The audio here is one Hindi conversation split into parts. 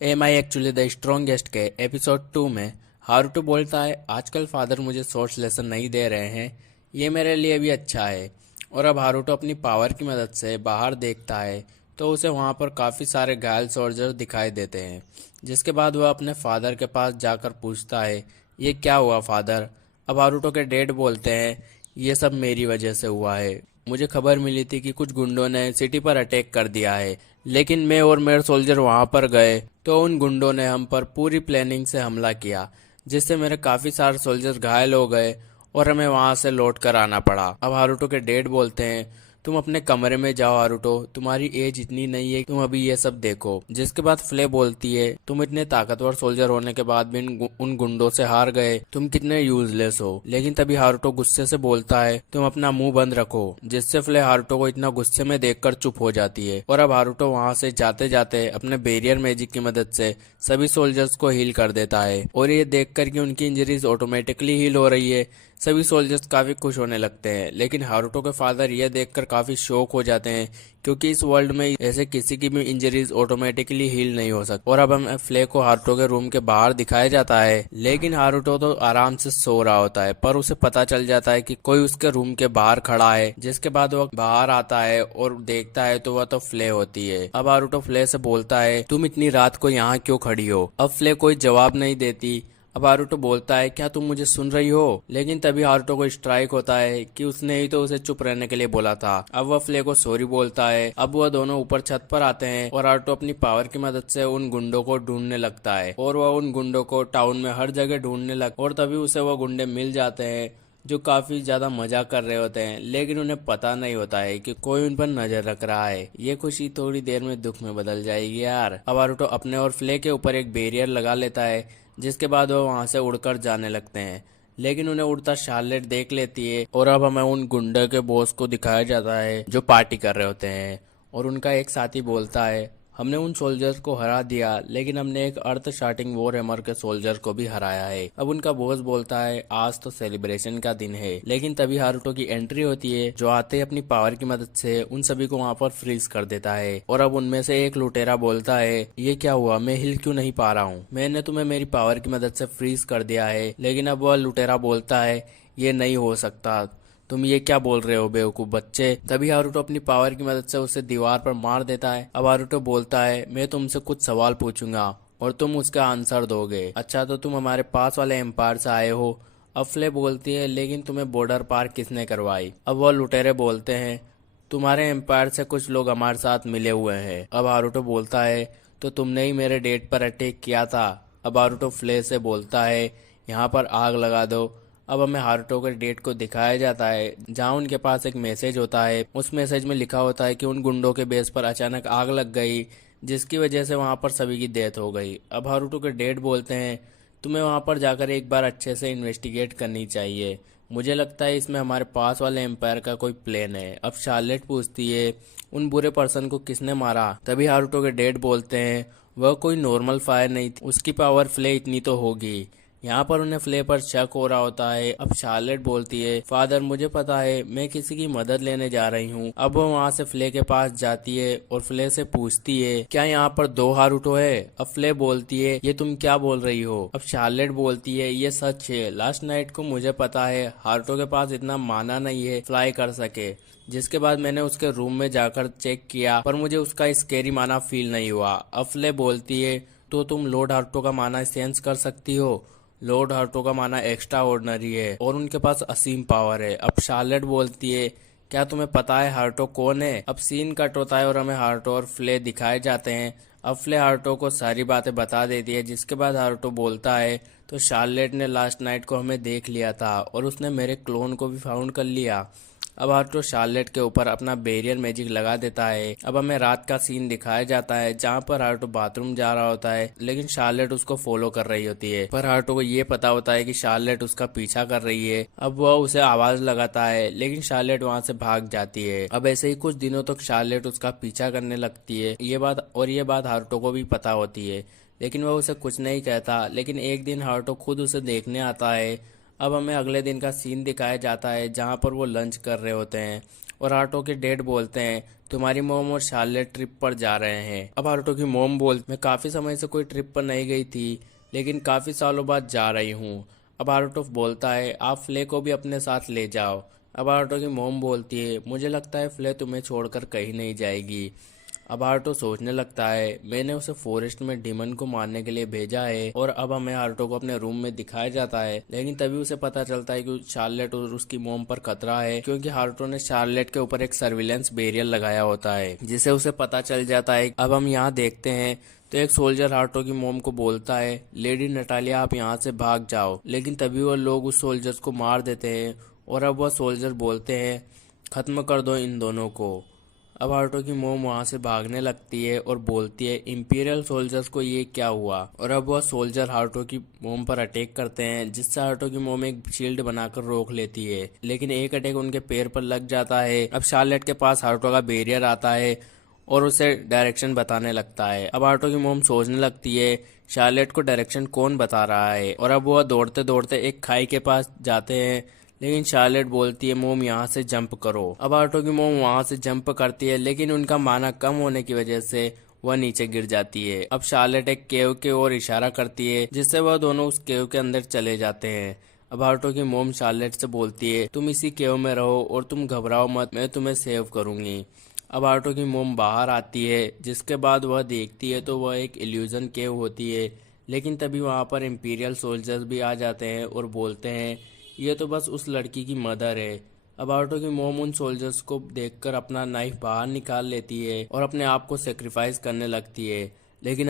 M I actually the strongest के एपिसोड 2 में हारुतो बोलता है, आजकल फादर मुझे सोर्स लेसन नहीं दे रहे हैं, ये मेरे लिए भी अच्छा है। और अब हारुतो अपनी पावर की मदद से बाहर देखता है तो उसे वहाँ पर काफ़ी सारे घायल सोल्जर दिखाई देते हैं। जिसके बाद वह अपने फादर के पास जाकर पूछता है, ये क्या हुआ फादर। अब हारुतो के डैड बोलते हैं, ये सब मेरी वजह से हुआ है। मुझे खबर मिली थी कि कुछ गुंडों ने सिटी पर अटैक कर दिया है, लेकिन मैं और मेरे सोल्जर वहां पर गए तो उन गुंडों ने हम पर पूरी प्लानिंग से हमला किया, जिससे मेरे काफी सारे सोल्जर घायल हो गए और हमें वहां से लौट कर आना पड़ा। अब हारुतो के डैड बोलते हैं, तुम अपने कमरे में जाओ हारुतो, तुम्हारी एज इतनी नहीं है, तुम अभी ये सब देखो। जिसके बाद फ्ले बोलती है, तुम इतने ताकतवर सोल्जर होने के बाद भी उन गुंडों से हार गए, तुम कितने यूजलेस हो। लेकिन तभी हारुतो गुस्से से बोलता है, तुम अपना मुंह बंद रखो। जिससे फ्ले हारुतो को इतना गुस्से में देखकर चुप हो जाती है और अब हारुतो वहां से जाते जाते अपने बैरियर मैजिक की मदद से सभी सोल्जर्स को हील कर देता है। और ये देखकर कि उनकी इंजरीज ऑटोमेटिकली हील हो रही है, सभी सोल्जर्स काफी खुश होने लगते हैं। लेकिन हारुतो के फादर यह देखकर काफी शॉक हो जाते हैं, क्योंकि इस वर्ल्ड में ऐसे किसी की भी इंजरीज ऑटोमेटिकली हील नहीं हो सकती। और अब हम फ्ले को हारुतो के रूम के बाहर दिखाया जाता है, लेकिन हारुतो तो आराम से सो रहा होता है, पर उसे पता चल जाता है कि कोई उसके रूम के बाहर खड़ा है। जिसके बाद वह बाहर आता है और देखता है तो वह तो फ्ले होती है। अब हारुतो फ्ले से बोलता है, तुम इतनी रात को यहाँ क्यों खड़ी हो। अब फ्ले कोई जवाब नहीं देती। अब हारुतो बोलता है, क्या तुम मुझे सुन रही हो। लेकिन तभी हारुतो को स्ट्राइक होता है कि उसने ही तो उसे चुप रहने के लिए बोला था। अब वह फ्ले को सॉरी बोलता है। अब वह दोनों ऊपर छत पर आते हैं और हारुतो अपनी पावर की मदद से उन गुंडों को ढूंढने लगता है और वह उन गुंडों को टाउन में हर जगह ढूंढने लगता है। और तभी उसे वह गुंडे मिल जाते हैं जो काफी ज्यादा मजा कर रहे होते हैं, लेकिन उन्हें पता नहीं होता है कि कोई उन पर नजर रख रहा है। ये खुशी थोड़ी देर में दुख में बदल जाएगी यार। अब हारुतो अपने और फ्ले के ऊपर एक बैरियर लगा लेता है, जिसके बाद वो वहां से उड़कर जाने लगते हैं। लेकिन उन्हें उड़ता शार्लेट देख लेती है और अब हमें उन गुंडे के बॉस को दिखाया जाता है जो पार्टी कर रहे होते हैं। और उनका एक साथी बोलता है, हमने उन सोल्जर्स को हरा दिया, लेकिन हमने एक अर्थ शार्टिंग वॉर हैमर के सोल्जर को भी हराया है। अब उनका बॉस बोलता है, आज तो सेलिब्रेशन का दिन है। लेकिन तभी हारुतो की एंट्री होती है, जो आते ही अपनी पावर की मदद से उन सभी को वहां पर फ्रीज कर देता है। और अब उनमें से एक लुटेरा बोलता है, ये क्या हुआ, मैं हिल क्यों नहीं पा रहा हूँ। मैंने तुम्हें मेरी पावर की मदद से फ्रीज कर दिया है। लेकिन अब वह लुटेरा बोलता है, ये नहीं हो सकता, तुम ये क्या बोल रहे हो बेवकूफ बच्चे। तभी हारुतो अपनी पावर की मदद से उसे दीवार पर मार देता है। अब हारुतो बोलता है, मैं तुमसे कुछ सवाल पूछूंगा और तुम उसका आंसर दोगे। अच्छा, तो तुम हमारे पास वाले एम्पायर से आए हो। अब फ्ले बोलती है, लेकिन तुम्हें बॉर्डर पार किसने करवाई। अब वह लुटेरे बोलते हैं, तुम्हारे एम्पायर से कुछ लोग हमारे साथ मिले हुए हैं। अब हारुतो बोलता है, तो तुमने ही मेरे डेट पर अटैक किया था। अब हारुतो फ्ले से बोलता है, यहाँ पर आग लगा दो। अब हमें हारुतो के डेट को दिखाया जाता है, जहाँ उनके पास एक मैसेज होता है। उस मैसेज में लिखा होता है कि उन गुंडों के बेस पर अचानक आग लग गई, जिसकी वजह से वहां पर सभी की डेथ हो गई। अब हारुतो के डेट बोलते हैं, तुम्हें वहां पर जाकर एक बार अच्छे से इन्वेस्टिगेट करनी चाहिए। मुझे लगता है इसमें हमारे पास वाले एम्पायर का कोई प्लान है। अब शार्लेट पूछती है, उन बुरे पर्सन को किसने मारा। तभी हारुतो के डेड बोलते हैं, वह कोई नॉर्मल फायर नहीं थी, उसकी पावर फ्ले इतनी तो होगी। यहाँ पर उन्हें फ्ले पर शक हो रहा होता है। अब शार्लेट बोलती है, फादर मुझे पता है, मैं किसी की मदद लेने जा रही हूँ। अब वो वहाँ से फ्ले के पास जाती है और फ्ले से पूछती है, क्या यहाँ पर दो हारुतो है। अब फ्ले बोलती है, ये तुम क्या बोल रही हो। अब शार्लेट बोलती है, ये सच है, लास्ट नाइट को मुझे पता है हारुतो के पास इतना माना नहीं है फ्लाई कर सके। जिसके बाद मैंने उसके रूम में जाकर चेक किया, पर मुझे उसका स्केरी माना फील नहीं हुआ। अब फ्ले बोलती है, तो तुम लॉर्ड हारुतो का माना सेंस कर सकती हो। लॉर्ड हार्टो का माना एक्स्ट्रा ऑर्डिनरी है और उनके पास असीम पावर है। अब शार्लेट बोलती है, क्या तुम्हें पता है हार्टो कौन है। अब सीन कट होता है और हमें हार्टो और फ्ले दिखाए जाते हैं। अब फ्ले हार्टो को सारी बातें बता देती है, जिसके बाद हार्टो बोलता है, तो शार्लेट ने लास्ट नाइट को हमें देख लिया था और उसने मेरे क्लोन को भी फाउंड कर लिया। अब हार्टो शार्लेट के ऊपर अपना बैरियर मैजिक लगा देता है। अब हमें रात का सीन दिखाया जाता है, जहाँ पर हार्टो बाथरूम जा रहा होता है, लेकिन शार्लेट उसको फॉलो कर रही होती है। पर हार्टो को ये पता होता है कि शार्लेट उसका पीछा कर रही है। अब वह उसे आवाज लगाता है, लेकिन शार्लेट वहाँ से भाग जाती है। अब ऐसे ही कुछ दिनों तक शार्लेट उसका पीछा करने लगती है। ये बात हार्टो को भी पता होती है, लेकिन वह उसे कुछ नहीं कहता। लेकिन एक दिन हार्टो खुद उसे देखने आता है। अब हमें अगले दिन का सीन दिखाया जाता है, जहाँ पर वो लंच कर रहे होते हैं और हार्टो के डैड बोलते हैं तुम्हारी मोम और शार्लेट ट्रिप पर जा रहे हैं। अब हार्टो की मोम मैं काफी समय से कोई ट्रिप पर नहीं गई थी, लेकिन काफी सालों बाद जा रही हूँ। अब हार्टो बोलता है आप फ्ले को भी अपने साथ ले जाओ। अब हार्टो की मोम बोलती है मुझे लगता है फ्ले तुम्हें छोड़कर कहीं नहीं जाएगी। अब हार्टो सोचने लगता है मैंने उसे फॉरेस्ट में डीमन को मारने के लिए भेजा है। और अब हमें हार्टो को अपने रूम में दिखाया जाता है, लेकिन तभी उसे पता चलता है कि शार्लेट और उसकी मोम पर खतरा है, क्योंकि हार्टो ने शार्लेट के ऊपर एक सर्विलेंस बैरियर लगाया होता है जिसे उसे पता चल जाता है। अब हम यहाँ देखते हैं तो एक सोल्जर हार्टो की मोम को बोलता है लेडी नटालिया आप यहाँ से भाग जाओ, लेकिन तभी वो लोग उस सोल्जर्स को मार देते हैं। और अब वह सोल्जर बोलते हैं खत्म कर दो इन दोनों को। अब हार्टो की मोम वहां से भागने लगती है और बोलती है इंपीरियल सोल्जर्स को ये क्या हुआ। और अब वह सोल्जर हार्टो की मोम पर अटैक करते हैं, जिससे हार्टो की मोम एक शील्ड बनाकर रोक लेती है, लेकिन एक अटैक उनके पैर पर लग जाता है। अब शार्लेट के पास हार्टो का बैरियर आता है और उसे डायरेक्शन बताने लगता है। अब हार्टो की मोम सोचने लगती है शार्लेट को डायरेक्शन कौन बता रहा है। और अब वह दौड़ते दौड़ते एक खाई के पास जाते हैं, लेकिन शार्लेट बोलती है मोम यहाँ से जंप करो। अब हार्टो की मोम वहां से जंप करती है, लेकिन उनका माना कम होने की वजह से वह नीचे गिर जाती है। अब शार्लेट एक केव के ओर इशारा करती है, जिससे वह दोनों उस केव के अंदर चले जाते हैं। अब हार्टो की मोम शार्लेट से बोलती है तुम इसी केव में रहो और तुम घबराओ मत, मैं तुम्हें सेव करूंगी। अब हार्टो की मोम बाहर आती है, जिसके बाद वह देखती है तो वह एक इल्यूजन केव होती है, लेकिन तभी वहां पर इंपीरियल सोल्जर्स भी आ जाते हैं और बोलते हैं ये तो बस उस लड़की की मदर है। अब हार्टो की मोम उन सोल्जर्स को देखकर अपना नाइफ बाहर निकाल लेती है और अपने आप को सेक्रीफाइस करने लगती है, लेकिन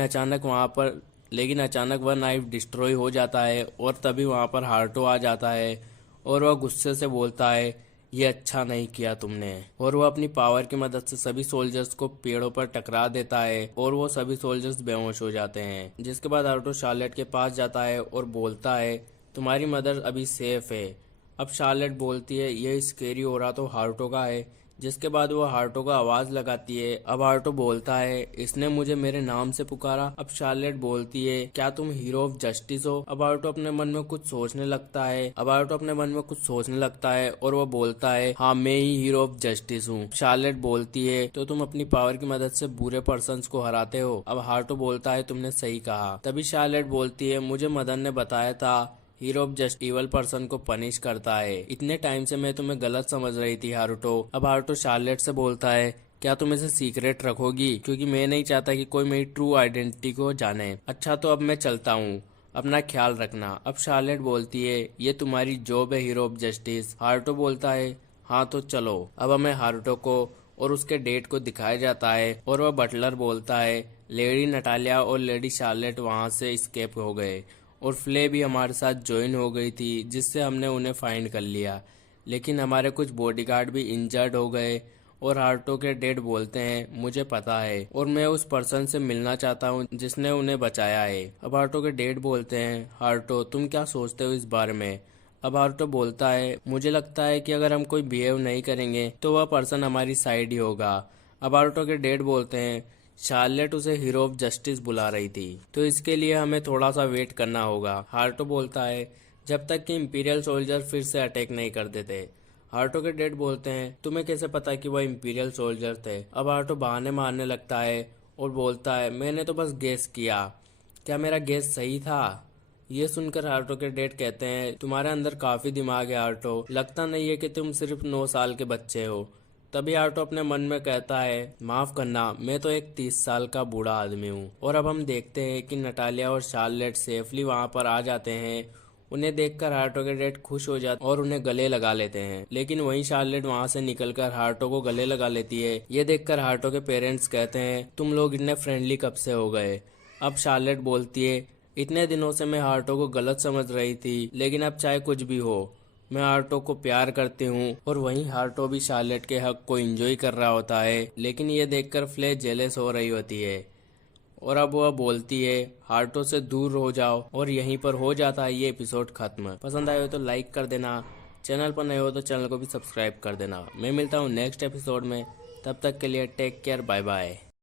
अचानक वह नाइफ डिस्ट्रॉय हो जाता है। और तभी वहां पर हार्टो आ जाता है और वह गुस्से से बोलता है ये अच्छा नहीं किया तुमने। और वह अपनी पावर की मदद से सभी सोल्जर्स को पेड़ों पर टकरा देता है और वो सभी सोल्जर्स बेहोश हो जाते हैं। जिसके बाद हार्टो शार्लेट के पास जाता है और बोलता है तुम्हारी मदर अभी सेफ है। अब शार्लेट बोलती है ये स्केरी हो रहा तो हार्टो का है, जिसके बाद वो हार्टो का आवाज लगाती है। अब हार्टो बोलता है इसने मुझे मेरे नाम से पुकारा। अब शार्लेट बोलती है क्या तुम हीरो ऑफ जस्टिस हो। अब हार्टो अपने मन में कुछ सोचने लगता है और वो बोलता है हाँ मैं ही हीरो ऑफ जस्टिस हूँ। शार्लेट बोलती है तो तुम अपनी पावर की मदद से बुरे पर्सन्स को हराते हो। अब हार्टो बोलता है तुमने सही कहा। तभी शार्लेट बोलती है मुझे मदन ने बताया था hero of just evil person को पनिश करता है। इतने टाइम से मैं तुम्हें गलत समझ रही थी हार्टो। अब हार्टो शार्लेट से बोलता है क्या तुम इसे सीक्रेट रखोगी, क्योंकि मैं नहीं चाहता कि कोई मेरी ट्रू आइडेंटिटी को जाने। अच्छा तो अब मैं चलता हूँ, अपना ख्याल रखना। अब शार्लेट बोलती है ये तुम्हारी जॉब है हीरो ऑफ जस्टिस। हार्टो बोलता है हाँ तो चलो। अब हमें हार्टो को और उसके डेट को दिखाया जाता है और वह बटलर बोलता है लेडी नटालिया और लेडी शार्लेट वहां से एस्केप हो गए और फ्ले भी हमारे साथ ज्वाइन हो गई थी, जिससे हमने उन्हें फाइंड कर लिया, लेकिन हमारे कुछ बॉडीगार्ड भी इंजर्ड हो गए। और हार्टो के डेड बोलते हैं मुझे पता है और मैं उस पर्सन से मिलना चाहता हूँ जिसने उन्हें बचाया है। अब हार्टो के डेड बोलते हैं हार्टो तुम क्या सोचते हो इस बारे में। अब हार्टो बोलता है मुझे लगता है कि अगर हम कोई बिहेव नहीं करेंगे तो वह पर्सन हमारी साइड ही होगा। अब हार्टो के डेड बोलते हैं शार्लेट उसे हीरो ऑफ जस्टिस बुला रही थी, तो इसके लिए हमें थोड़ा सा वेट करना होगा। हार्टो बोलता है जब तक कि इंपीरियल सोल्जर फिर से अटैक नहीं कर देते। हार्टो के डेड बोलते हैं तुम्हें कैसे पता कि वह इंपीरियल सोल्जर थे। अब हार्टो बहाने मारने लगता है और बोलता है मैंने तो बस गेस किया, क्या मेरा गेस सही था। ये सुनकर हार्टो के डेड कहते हैं तुम्हारे अंदर काफी दिमाग है हार्टो, लगता नहीं है कि तुम सिर्फ 9 साल के बच्चे हो। तभी हार्टो अपने मन में कहता है माफ करना मैं तो एक 30 साल का बूढ़ा आदमी हूँ। और अब हम देखते हैं कि नटालिया और शार्लेट सेफली वहाँ पर आ जाते हैं। उन्हें देखकर हार्टो के डेड खुश हो जाते और उन्हें गले लगा लेते हैं, लेकिन वहीं शार्लेट वहाँ से निकलकर हार्टो को गले लगा लेती है। ये देखकर हार्टो के पेरेंट्स कहते हैं तुम लोग इतने फ्रेंडली कब से हो गए। अब शार्लेट बोलती है इतने दिनों से मैं हार्टो को गलत समझ रही थी, लेकिन अब चाहे कुछ भी हो मैं हार्टो को प्यार करती हूँ। और वहीं हार्टो भी शार्लेट के हक को एंजॉय कर रहा होता है, लेकिन ये देखकर फ्ले जेलस हो रही होती है और अब वह बोलती है हार्टो से दूर हो जाओ। और यहीं पर हो जाता है ये एपिसोड खत्म। पसंद आए हो तो लाइक कर देना, चैनल पर नए हो तो चैनल को भी सब्सक्राइब कर देना। मैं मिलता हूँ नेक्स्ट एपिसोड में, तब तक के लिए टेक केयर, बाय बाय।